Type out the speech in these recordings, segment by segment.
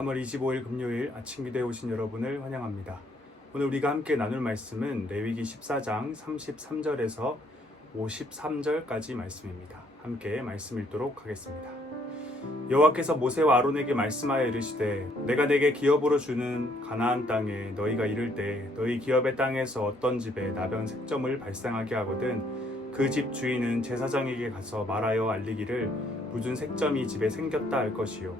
3월 25일 금요일 아침 기도에 오신 여러분을 환영합니다. 오늘 우리가 함께 나눌 말씀은 레위기 14장 33절에서 53절까지 말씀입니다. 함께 말씀 읽도록 하겠습니다. 여호와께서 모세와 아론에게 말씀하여 이르시되 내가 내게 기업으로 주는 가나안 땅에 너희가 이를 때 너희 기업의 땅에서 어떤 집에 나병 색점을 발생하게 하거든 그 집 주인은 제사장에게 가서 말하여 알리기를 묻은 색점이 집에 생겼다 할 것이요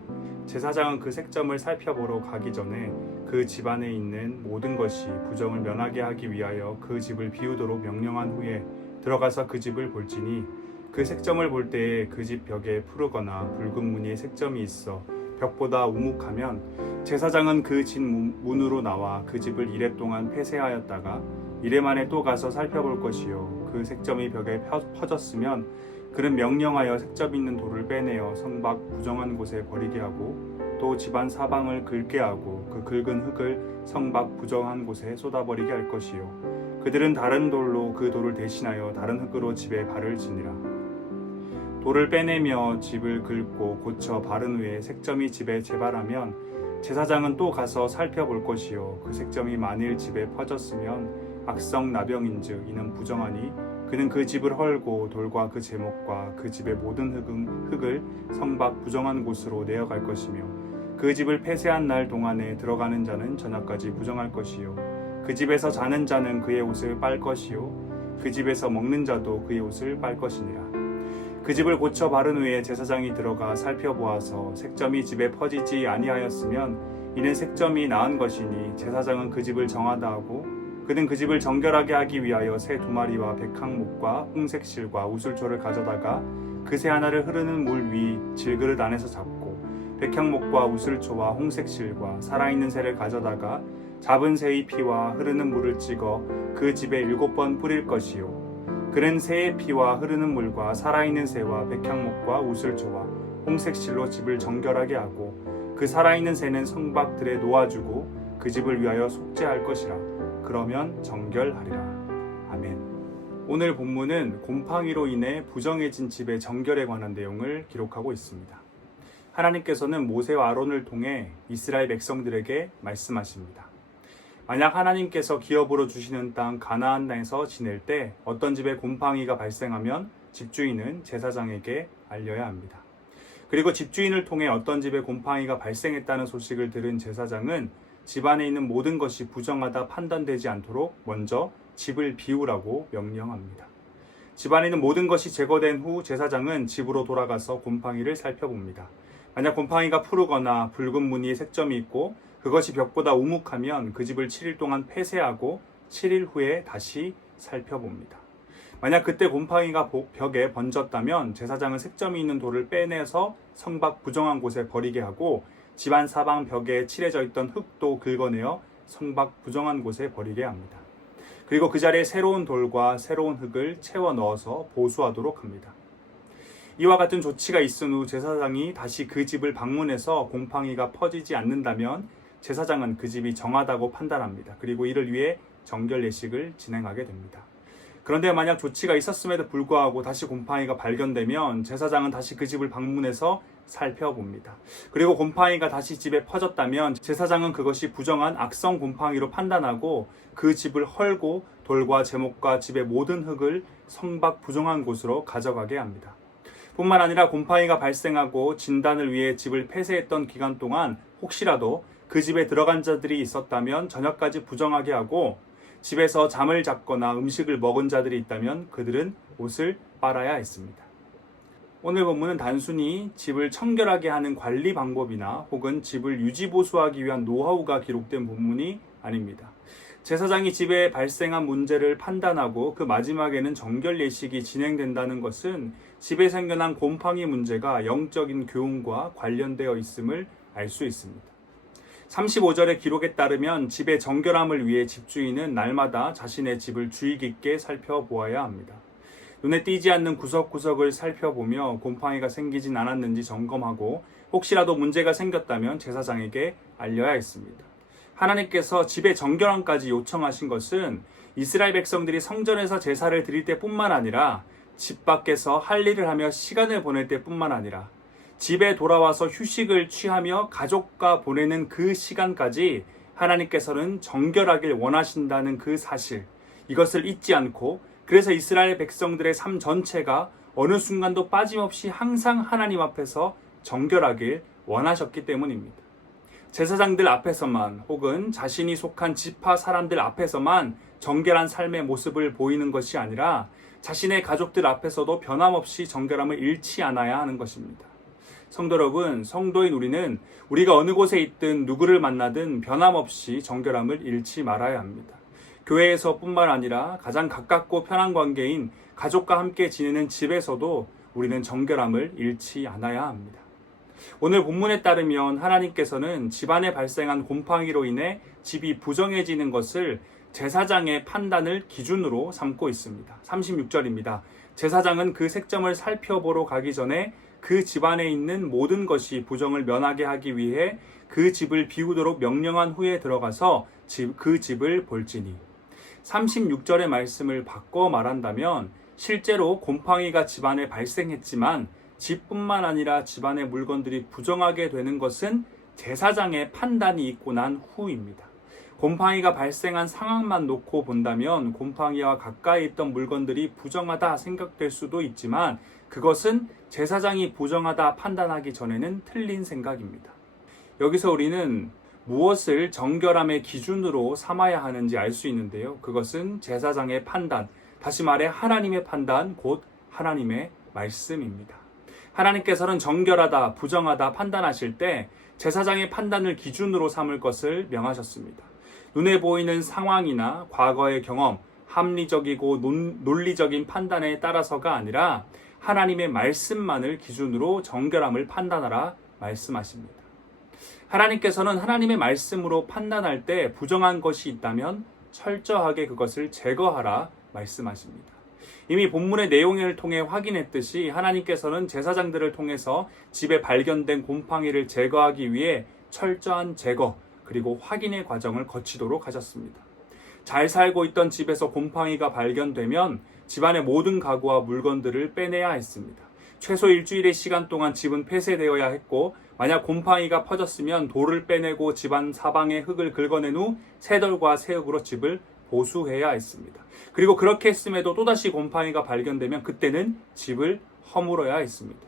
제사장은 그 색점을 살펴보러 가기 전에 그 집 안에 있는 모든 것이 부정을 면하게 하기 위하여 그 집을 비우도록 명령한 후에 들어가서 그 집을 볼지니 그 색점을 볼 때에 그 집 벽에 푸르거나 붉은 무늬의 색점이 있어 벽보다 우묵하면 제사장은 그 집 문으로 나와 그 집을 이래 동안 폐쇄하였다가 이래 만에 또 가서 살펴볼 것이요 그 색점이 벽에 퍼졌으면 그는 명령하여 색점 있는 돌을 빼내어 성밖 부정한 곳에 버리게 하고 또 집안 사방을 긁게 하고 그 긁은 흙을 성밖 부정한 곳에 쏟아버리게 할 것이요 그들은 다른 돌로 그 돌을 대신하여 다른 흙으로 집에 발을 지니라. 돌을 빼내며 집을 긁고 고쳐 바른 후에 색점이 집에 재발하면 제사장은 또 가서 살펴볼 것이요 그 색점이 만일 집에 퍼졌으면 악성 나병인즉 이는 부정하니 그는 그 집을 헐고 돌과 그 제목과 그 집의 모든 흙을 성밖 부정한 곳으로 내어갈 것이며 그 집을 폐쇄한 날 동안에 들어가는 자는 저녁까지 부정할 것이요 그 집에서 자는 자는 그의 옷을 빨 것이요 그 집에서 먹는 자도 그의 옷을 빨 것이니라. 그 집을 고쳐 바른 후에 제사장이 들어가 살펴보아서 색점이 집에 퍼지지 아니하였으면 이는 색점이 나은 것이니 제사장은 그 집을 정하다 하고 그는 그 집을 정결하게 하기 위하여 새 2마리와 백항목과 홍색실과 우슬초를 가져다가 그 새 하나를 흐르는 물 위 질그릇 안에서 잡고 백향목과 우슬초와 홍색실과 살아있는 새를 가져다가 잡은 새의 피와 흐르는 물을 찍어 그 집에 7번 뿌릴 것이요 그는 새의 피와 흐르는 물과 살아있는 새와 백향목과 우슬초와 홍색실로 집을 정결하게 하고 그 살아있는 새는 성박들에 놓아주고 그 집을 위하여 속죄할 것이라. 그러면 정결하리라. 아멘. 오늘 본문은 곰팡이로 인해 부정해진 집의 정결에 관한 내용을 기록하고 있습니다. 하나님께서는 모세와 아론을 통해 이스라엘 백성들에게 말씀하십니다. 만약 하나님께서 기업으로 주시는 땅 가나안 땅에서 지낼 때 어떤 집에 곰팡이가 발생하면 집주인은 제사장에게 알려야 합니다. 그리고 집주인을 통해 어떤 집에 곰팡이가 발생했다는 소식을 들은 제사장은 집안에 있는 모든 것이 부정하다 판단되지 않도록 먼저 집을 비우라고 명령합니다. 집안에 있는 모든 것이 제거된 후 제사장은 집으로 돌아가서 곰팡이를 살펴봅니다. 만약 곰팡이가 푸르거나 붉은 무늬의 색점이 있고 그것이 벽보다 우묵하면 그 집을 7일 동안 폐쇄하고 7일 후에 다시 살펴봅니다. 만약 그때 곰팡이가 벽에 번졌다면 제사장은 색점이 있는 돌을 빼내서 성밖 부정한 곳에 버리게 하고 집안 사방 벽에 칠해져 있던 흙도 긁어내어 성밖 부정한 곳에 버리게 합니다. 그리고 그 자리에 새로운 돌과 새로운 흙을 채워 넣어서 보수하도록 합니다. 이와 같은 조치가 있은 후 제사장이 다시 그 집을 방문해서 곰팡이가 퍼지지 않는다면 제사장은 그 집이 정하다고 판단합니다. 그리고 이를 위해 정결 예식을 진행하게 됩니다. 그런데 만약 조치가 있었음에도 불구하고 다시 곰팡이가 발견되면 제사장은 다시 그 집을 방문해서 살펴봅니다. 그리고 곰팡이가 다시 집에 퍼졌다면 제사장은 그것이 부정한 악성 곰팡이로 판단하고 그 집을 헐고 돌과 제목과 집의 모든 흙을 성밖 부정한 곳으로 가져가게 합니다. 뿐만 아니라 곰팡이가 발생하고 진단을 위해 집을 폐쇄했던 기간 동안 혹시라도 그 집에 들어간 자들이 있었다면 저녁까지 부정하게 하고 집에서 잠을 잤거나 음식을 먹은 자들이 있다면 그들은 옷을 빨아야 했습니다. 오늘 본문은 단순히 집을 청결하게 하는 관리 방법이나 혹은 집을 유지보수하기 위한 노하우가 기록된 본문이 아닙니다. 제사장이 집에 발생한 문제를 판단하고 그 마지막에는 정결 예식이 진행된다는 것은 집에 생겨난 곰팡이 문제가 영적인 교훈과 관련되어 있음을 알 수 있습니다. 35절의 기록에 따르면 집의 정결함을 위해 집주인은 날마다 자신의 집을 주의 깊게 살펴보아야 합니다. 눈에 띄지 않는 구석구석을 살펴보며 곰팡이가 생기진 않았는지 점검하고 혹시라도 문제가 생겼다면 제사장에게 알려야 했습니다. 하나님께서 집의 정결함까지 요청하신 것은 이스라엘 백성들이 성전에서 제사를 드릴 때뿐만 아니라 집 밖에서 할 일을 하며 시간을 보낼 때뿐만 아니라 집에 돌아와서 휴식을 취하며 가족과 보내는 그 시간까지 하나님께서는 정결하길 원하신다는 그 사실, 이것을 잊지 않고, 그래서 이스라엘 백성들의 삶 전체가 어느 순간도 빠짐없이 항상 하나님 앞에서 정결하길 원하셨기 때문입니다. 제사장들 앞에서만 혹은 자신이 속한 지파 사람들 앞에서만 정결한 삶의 모습을 보이는 것이 아니라 자신의 가족들 앞에서도 변함없이 정결함을 잃지 않아야 하는 것입니다. 성도 여러분, 성도인 우리는 우리가 어느 곳에 있든 누구를 만나든 변함없이 정결함을 잃지 말아야 합니다. 교회에서뿐만 아니라 가장 가깝고 편한 관계인 가족과 함께 지내는 집에서도 우리는 정결함을 잃지 않아야 합니다. 오늘 본문에 따르면 하나님께서는 집안에 발생한 곰팡이로 인해 집이 부정해지는 것을 제사장의 판단을 기준으로 삼고 있습니다. 36절입니다. 제사장은 그 색점을 살펴보러 가기 전에 그 집안에 있는 모든 것이 부정을 면하게 하기 위해 그 집을 비우도록 명령한 후에 들어가서 그 집을 볼지니. 36절의 말씀을 바꿔 말한다면 실제로 곰팡이가 집안에 발생했지만 집뿐만 아니라 집안의 물건들이 부정하게 되는 것은 제사장의 판단이 있고 난 후입니다. 곰팡이가 발생한 상황만 놓고 본다면 곰팡이와 가까이 있던 물건들이 부정하다 생각될 수도 있지만 그것은 제사장이 부정하다 판단하기 전에는 틀린 생각입니다. 여기서 우리는 무엇을 정결함의 기준으로 삼아야 하는지 알 수 있는데요. 그것은 제사장의 판단, 다시 말해 하나님의 판단, 곧 하나님의 말씀입니다. 하나님께서는 정결하다, 부정하다 판단하실 때 제사장의 판단을 기준으로 삼을 것을 명하셨습니다. 눈에 보이는 상황이나 과거의 경험, 합리적이고 논리적인 판단에 따라서가 아니라 하나님의 말씀만을 기준으로 정결함을 판단하라 말씀하십니다. 하나님께서는 하나님의 말씀으로 판단할 때 부정한 것이 있다면 철저하게 그것을 제거하라 말씀하십니다. 이미 본문의 내용을 통해 확인했듯이 하나님께서는 제사장들을 통해서 집에 발견된 곰팡이를 제거하기 위해 철저한 제거 그리고 확인의 과정을 거치도록 하셨습니다. 잘 살고 있던 집에서 곰팡이가 발견되면 집안의 모든 가구와 물건들을 빼내야 했습니다. 최소 일주일의 시간 동안 집은 폐쇄되어야 했고 만약 곰팡이가 퍼졌으면 돌을 빼내고 집안 사방의 흙을 긁어낸 후 새돌과 새흙으로 집을 보수해야 했습니다. 그리고 그렇게 했음에도 또다시 곰팡이가 발견되면 그때는 집을 허물어야 했습니다.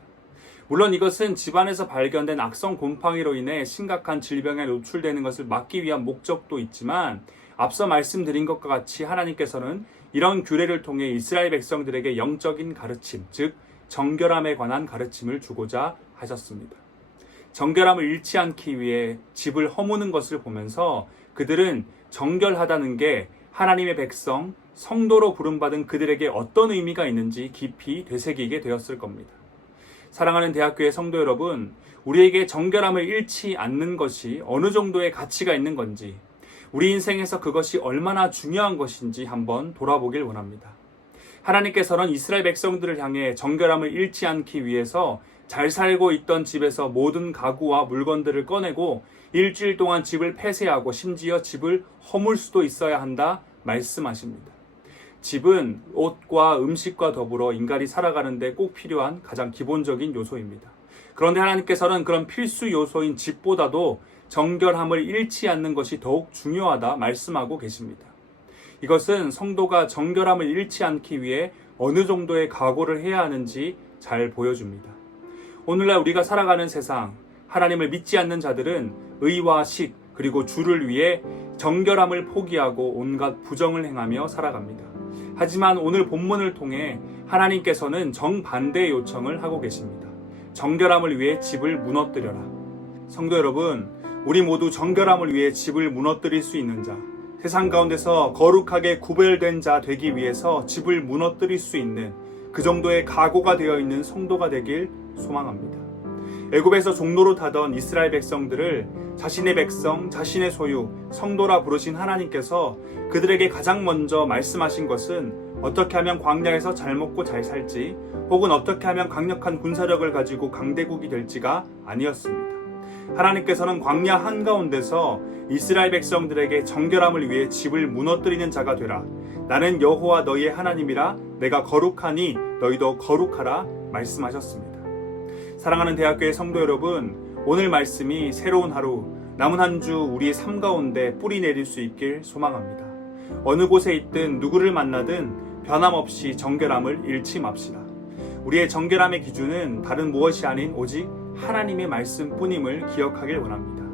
물론 이것은 집안에서 발견된 악성 곰팡이로 인해 심각한 질병에 노출되는 것을 막기 위한 목적도 있지만 앞서 말씀드린 것과 같이 하나님께서는 이런 규례를 통해 이스라엘 백성들에게 영적인 가르침, 즉 정결함에 관한 가르침을 주고자 하셨습니다. 정결함을 잃지 않기 위해 집을 허무는 것을 보면서 그들은 정결하다는 게 하나님의 백성, 성도로 부름받은 그들에게 어떤 의미가 있는지 깊이 되새기게 되었을 겁니다. 사랑하는 대학교의 성도 여러분, 우리에게 정결함을 잃지 않는 것이 어느 정도의 가치가 있는 건지, 우리 인생에서 그것이 얼마나 중요한 것인지 한번 돌아보길 원합니다. 하나님께서는 이스라엘 백성들을 향해 정결함을 잃지 않기 위해서 잘 살고 있던 집에서 모든 가구와 물건들을 꺼내고 일주일 동안 집을 폐쇄하고 심지어 집을 허물 수도 있어야 한다 말씀하십니다. 집은 옷과 음식과 더불어 인간이 살아가는 데 꼭 필요한 가장 기본적인 요소입니다. 그런데 하나님께서는 그런 필수 요소인 집보다도 정결함을 잃지 않는 것이 더욱 중요하다 말씀하고 계십니다. 이것은 성도가 정결함을 잃지 않기 위해 어느 정도의 각오를 해야 하는지 잘 보여줍니다. 오늘날 우리가 살아가는 세상, 하나님을 믿지 않는 자들은 의와 식 그리고 주를 위해 정결함을 포기하고 온갖 부정을 행하며 살아갑니다. 하지만 오늘 본문을 통해 하나님께서는 정반대의 요청을 하고 계십니다. 정결함을 위해 집을 무너뜨려라. 성도 여러분, 우리 모두 정결함을 위해 집을 무너뜨릴 수 있는 자, 세상 가운데서 거룩하게 구별된 자 되기 위해서 집을 무너뜨릴 수 있는 그 정도의 각오가 되어 있는 성도가 되길 소망합니다. 애굽에서 종로로 타던 이스라엘 백성들을 자신의 백성, 자신의 소유, 성도라 부르신 하나님께서 그들에게 가장 먼저 말씀하신 것은 어떻게 하면 광야에서 잘 먹고 잘 살지 혹은 어떻게 하면 강력한 군사력을 가지고 강대국이 될지가 아니었습니다. 하나님께서는 광야 한가운데서 이스라엘 백성들에게 정결함을 위해 집을 무너뜨리는 자가 되라. 나는 여호와 너희의 하나님이라. 내가 거룩하니 너희도 거룩하라 말씀하셨습니다. 사랑하는 대학교의 성도 여러분, 오늘 말씀이 새로운 하루, 남은 한 주 우리의 삶 가운데 뿌리 내릴 수 있길 소망합니다. 어느 곳에 있든 누구를 만나든 변함없이 정결함을 잃지 맙시다. 우리의 정결함의 기준은 다른 무엇이 아닌 오직 하나님의 말씀뿐임을 기억하길 원합니다.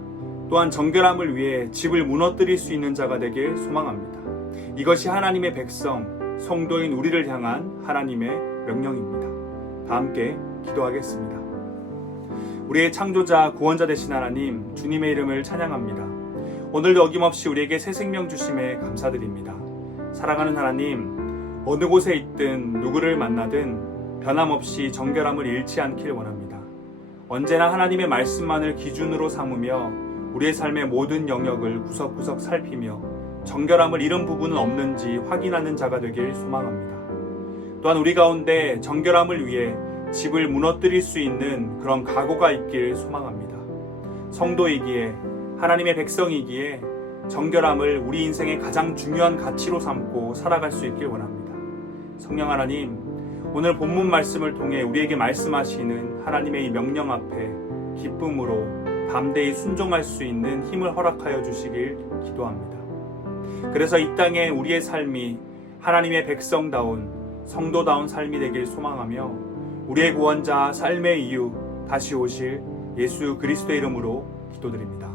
또한 정결함을 위해 집을 무너뜨릴 수 있는 자가 되길 소망합니다. 이것이 하나님의 백성, 성도인 우리를 향한 하나님의 명령입니다. 다 함께 기도하겠습니다. 우리의 창조자, 구원자 되신 하나님, 주님의 이름을 찬양합니다. 오늘도 어김없이 우리에게 새 생명 주심에 감사드립니다. 사랑하는 하나님, 어느 곳에 있든 누구를 만나든 변함없이 정결함을 잃지 않길 원합니다. 언제나 하나님의 말씀만을 기준으로 삼으며 우리의 삶의 모든 영역을 구석구석 살피며 정결함을 잃은 부분은 없는지 확인하는 자가 되길 소망합니다. 또한 우리 가운데 정결함을 위해 집을 무너뜨릴 수 있는 그런 각오가 있길 소망합니다. 성도이기에, 하나님의 백성이기에 정결함을 우리 인생의 가장 중요한 가치로 삼고 살아갈 수 있길 원합니다. 성령 하나님, 오늘 본문 말씀을 통해 우리에게 말씀하시는 하나님의 이 명령 앞에 기쁨으로 담대히 순종할 수 있는 힘을 허락하여 주시길 기도합니다. 그래서 이 땅에 우리의 삶이 하나님의 백성다운 성도다운 삶이 되길 소망하며 우리의 구원자, 삶의 이유 다시 오실 예수 그리스도의 이름으로 기도드립니다.